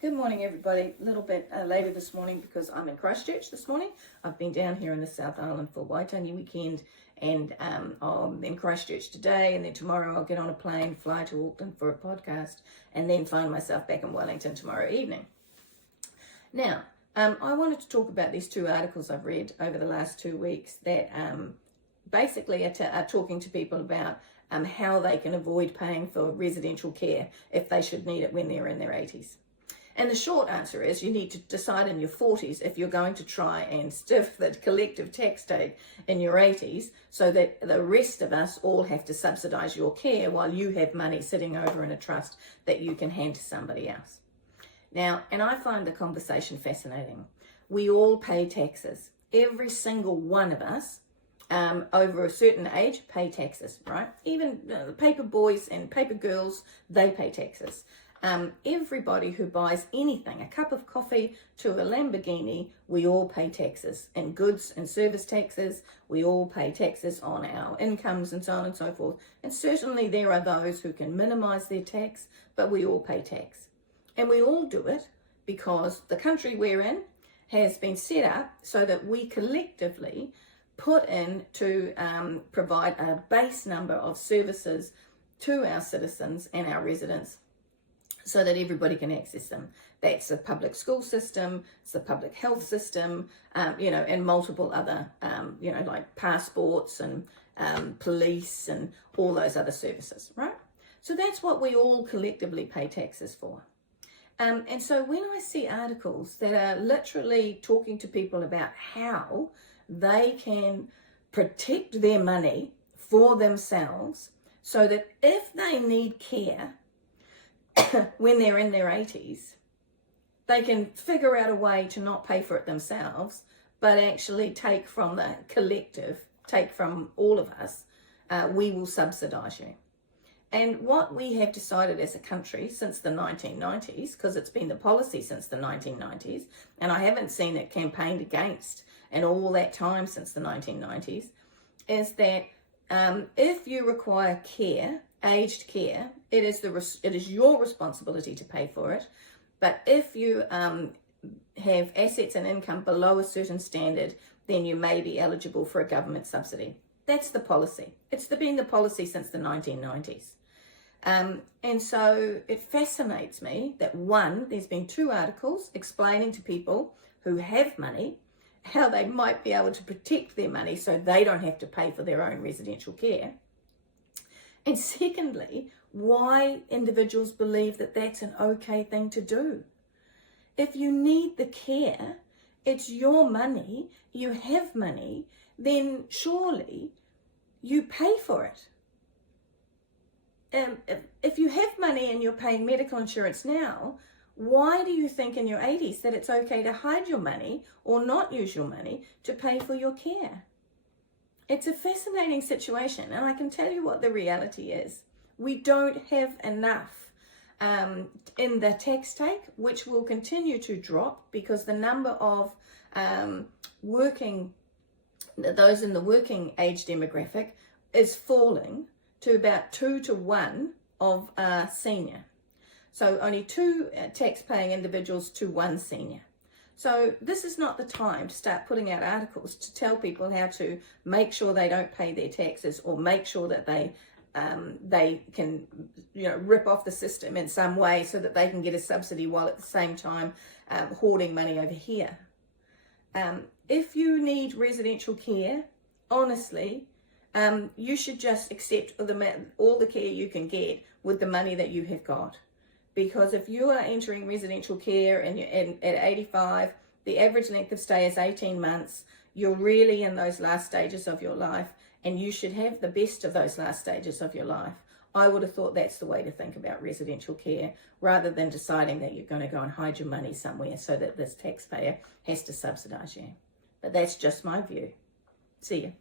Good morning, everybody. A little bit later this morning because I'm in Christchurch this morning. I've been down here in the South Island for Waitangi weekend, and I'm in Christchurch today, and then tomorrow I'll get on a plane, fly to Auckland for a podcast, and then find myself back in Wellington tomorrow evening. Now, I wanted to talk about these two articles I've read over the last 2 weeks that basically are talking to people about how they can avoid paying for residential care if they should need it when they're in their 80s. And the short answer is you need to decide in your 40s if you're going to try and stiff the collective tax take in your 80s so that the rest of us all have to subsidise your care while you have money sitting over in a trust that you can hand to somebody else. Now, and I find the conversation fascinating. We all pay taxes. Every single one of us over a certain age pay taxes, right? Even paper boys and paper girls, they pay taxes. Everybody who buys anything, a cup of coffee to a Lamborghini, we all pay taxes, and goods and service taxes. We all pay taxes on our incomes and so on and so forth. And certainly there are those who can minimize their tax, but we all pay tax. And we all do it because the country we're in has been set up so that we collectively put in to provide a base number of services to our citizens and our residents so that everybody can access them. That's the public school system, it's the public health system, and multiple other, like passports and police and all those other services, right? So that's what we all collectively pay taxes for. And so when I see articles that are literally talking to people about how they can protect their money for themselves so that if they need care when they're in their 80s, they can figure out a way to not pay for it themselves, but actually take from the collective, take from all of us, we will subsidise you. And what we have decided as a country since the 1990s, because it's been the policy since the 1990s, and I haven't seen it campaigned against in all that time since the 1990s, is that if you require care, aged care, it is your responsibility to pay for it. But if you have assets and income below a certain standard, then you may be eligible for a government subsidy. That's the policy. It's been the policy since the 1990s. And so it fascinates me that there's been 2 articles explaining to people who have money how they might be able to protect their money so they don't have to pay for their own residential care. And secondly, why individuals believe that that's an okay thing to do. If you need the care, it's your money, you have money, then surely you pay for it. If you have money and you're paying medical insurance now, why do you think in your 80s that it's okay to hide your money or not use your money to pay for your care? It's a fascinating situation, and I can tell you what the reality is. We don't have enough in the tax take, which will continue to drop because the number of those in the working age demographic is falling to about 2 to 1 of senior. So only 2 tax-paying individuals to 1 senior. So this is not the time to start putting out articles to tell people how to make sure they don't pay their taxes or make sure that they can rip off the system in some way so that they can get a subsidy while at the same time hoarding money over here. If you need residential care, honestly, you should just accept all the care you can get with the money that you have got. Because if you are entering residential care and at 85, the average length of stay is 18 months, you're really in those last stages of your life, and you should have the best of those last stages of your life. I would have thought that's the way to think about residential care, rather than deciding that you're going to go and hide your money somewhere so that this taxpayer has to subsidise you. But that's just my view. See you.